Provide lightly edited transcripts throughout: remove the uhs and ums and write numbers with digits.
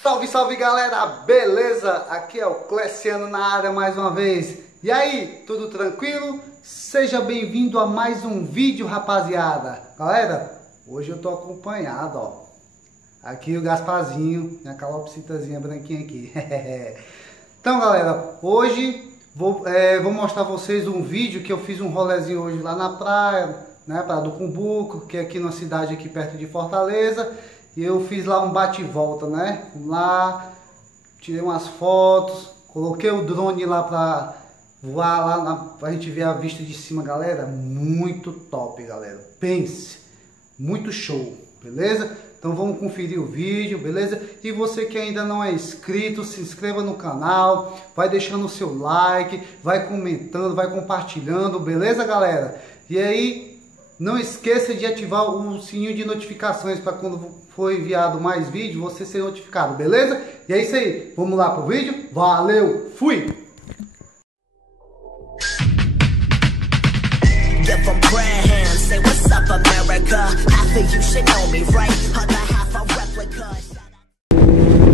Salve, salve galera, beleza? Aqui é o Cleciano na área mais uma vez. E aí, tudo tranquilo? Seja bem-vindo a mais um vídeo, rapaziada. Galera, hoje eu tô acompanhado, ó. Aqui o Gasparzinho, minha calopsitazinha branquinha aqui. Então galera, hoje vou mostrar a vocês um vídeo que eu fiz um rolezinho hoje lá na praia, né? Praia do Cumbuco, que é aqui na cidade aqui perto de Fortaleza. E eu fiz lá um bate e volta, né? Fui lá, tirei umas fotos, coloquei o drone lá pra voar lá, pra gente ver a vista de cima, galera. Muito top, galera. Pense, muito show, beleza? Então vamos conferir o vídeo, beleza? E você que ainda não é inscrito, se inscreva no canal, vai deixando o seu like, vai comentando, vai compartilhando, beleza, galera? E aí, não esqueça de ativar o sininho de notificações para quando for enviado mais vídeo, você ser notificado, beleza? E é isso aí, vamos lá pro vídeo? Valeu, fui!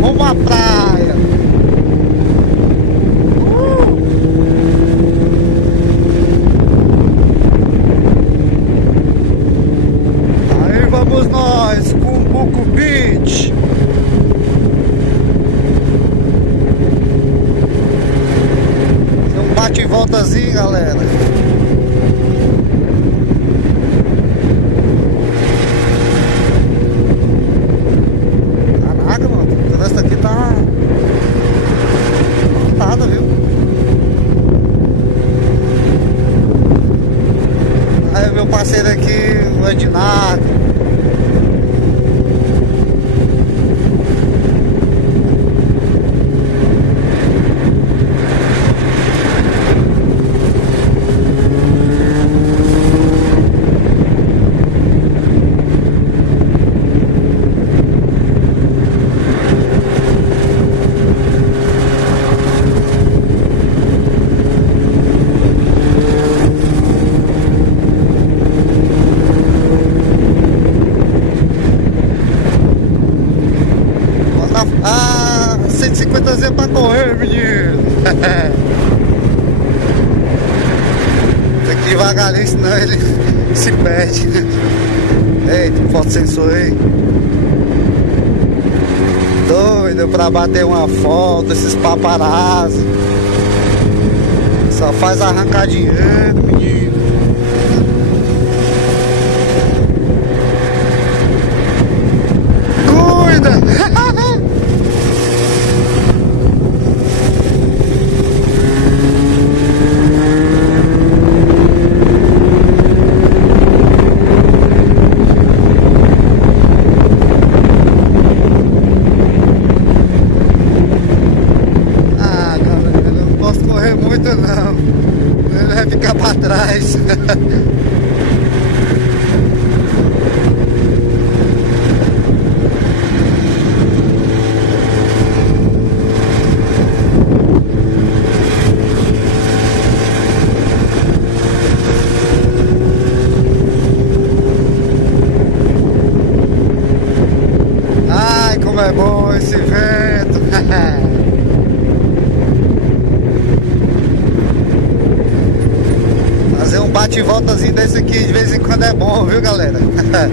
Vamos à praia! Aí vamos nós, Cumbuco Beach! Tem um bate e voltazinho, galera! Caraca, mano, o trânsito aqui tá lotado, viu? Aí meu parceiro aqui, o Ednardo. Ah, 150 pra correr, menino. Tem que ir devagarinho, senão ele se perde. Eita, foto sensor aí. Doido pra bater uma foto, esses paparazzi. Só faz arrancar dinheiro, menino. Cuida! Muito não, ele vai ficar para trás. Ai, como é bom esse vento. Fazer um bate e voltazinho desse aqui de vez em quando é bom, viu, galera? Deixa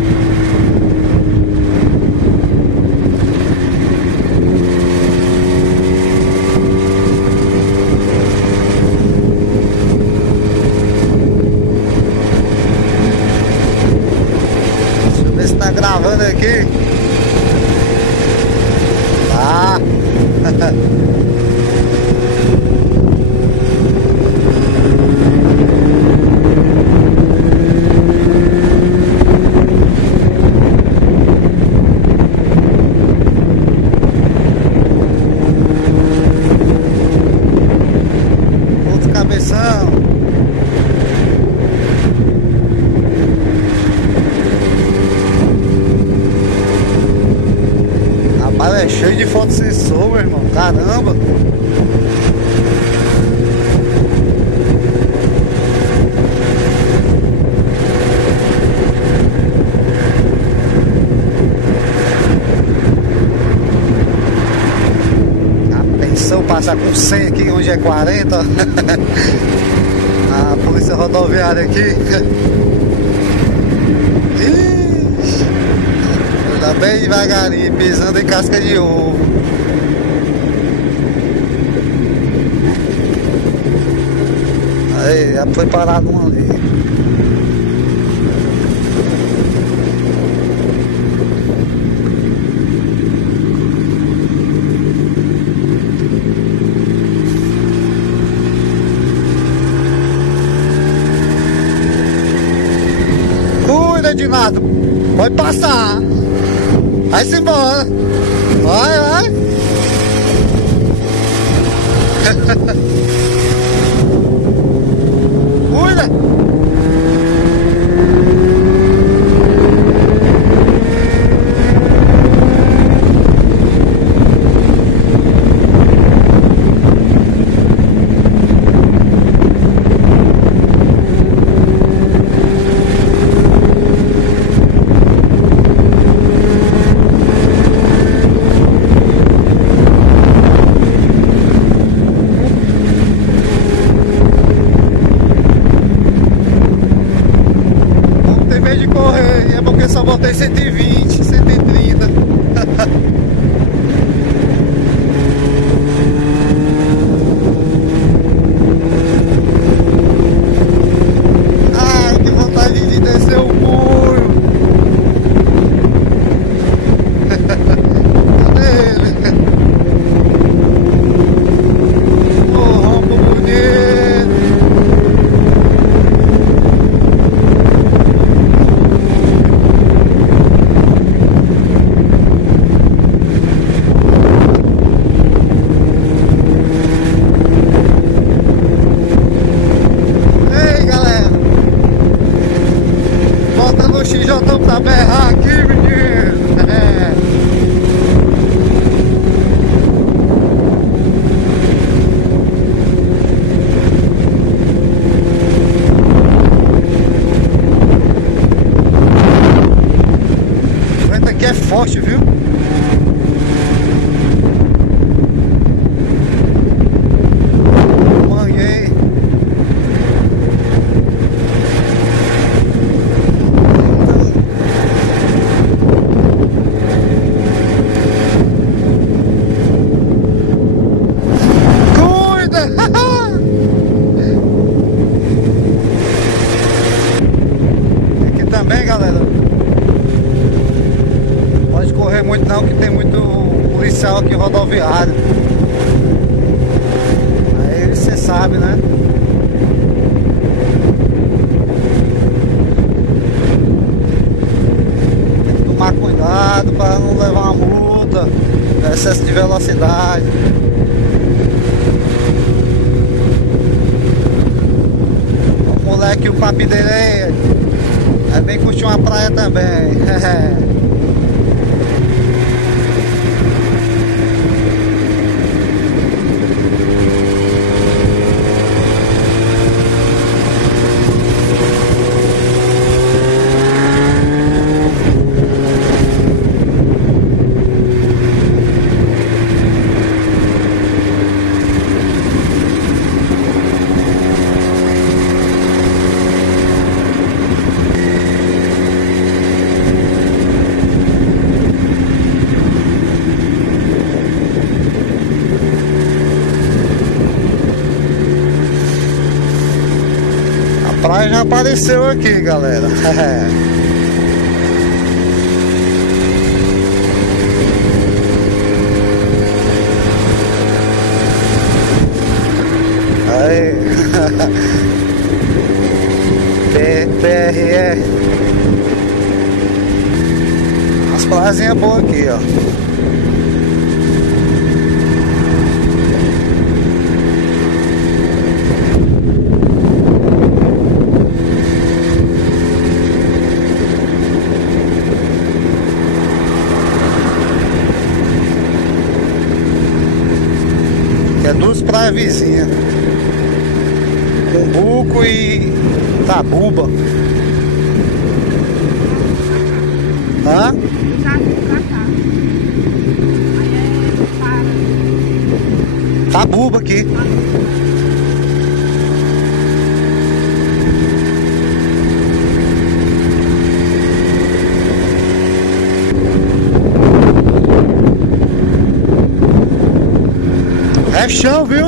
eu ver se tá gravando aqui. Tá. Cabeção. Rapaz, é cheio de fotossensor, meu irmão. Caramba. passar com 100 aqui onde é 40. A polícia rodoviária aqui. Ixi, anda bem devagarinho, pisando em casca de ovo. Aí, já foi parado um ali. Edinardo, pode passar. Vai-se embora. Vai, vai. Cuida. De correr, é porque só botei 120, 130. Ai, que vontade de descer o muro. Cadê ele? Oh, rompo bonito. Já estamos pra berrar aqui, menino. É. O vento aqui é forte, viu? Manhei. Também, galera, pode correr muito não, que tem muito policial aqui rodoviário. Aí você sabe, né? Tem que tomar cuidado para não levar uma multa, excesso de velocidade. O moleque, o papi dele é bem curtir uma praia também. A praia já apareceu aqui, galera. Aí. PRR. As praiazinhas boas aqui, ó. Que é duas praias vizinhas, Cumbuco e Tabuba. Hã? Tabuba aqui. É chão, viu?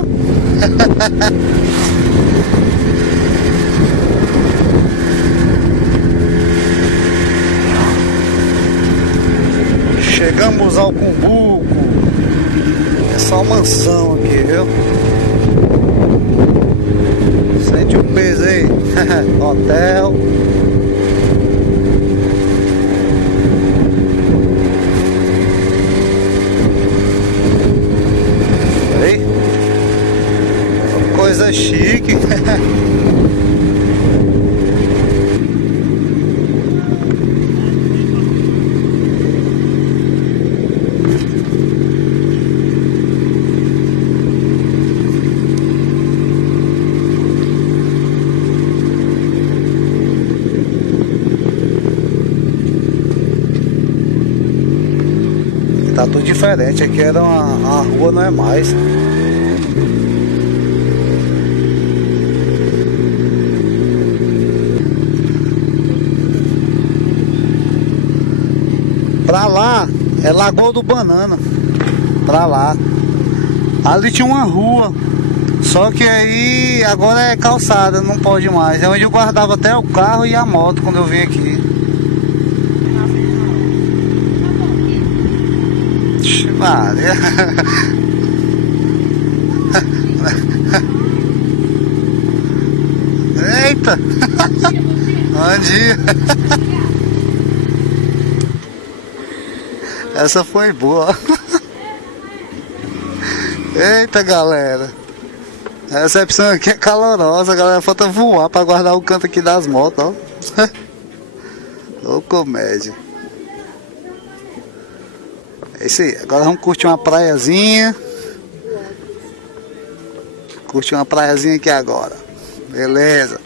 Chegamos ao Cumbuco. É só mansão aqui, viu? Sente o peso aí. Hotel. Aí. Coisa chique. Tá tudo diferente, aqui era uma rua, não é mais. Pra lá é Lagoa do Banana. Pra lá. Ali tinha uma rua. Só que aí agora é calçada, não pode mais. É onde eu guardava até o carro e a moto quando eu vim aqui. Maria. Eita! Bom dia! Essa foi boa. Eita, galera! A recepção aqui é calorosa, a galera falta voar pra guardar o canto aqui das motos, ó. Ô comédia. É isso aí, agora vamos curtir uma praiazinha. Curtir uma praiazinha aqui agora. Beleza.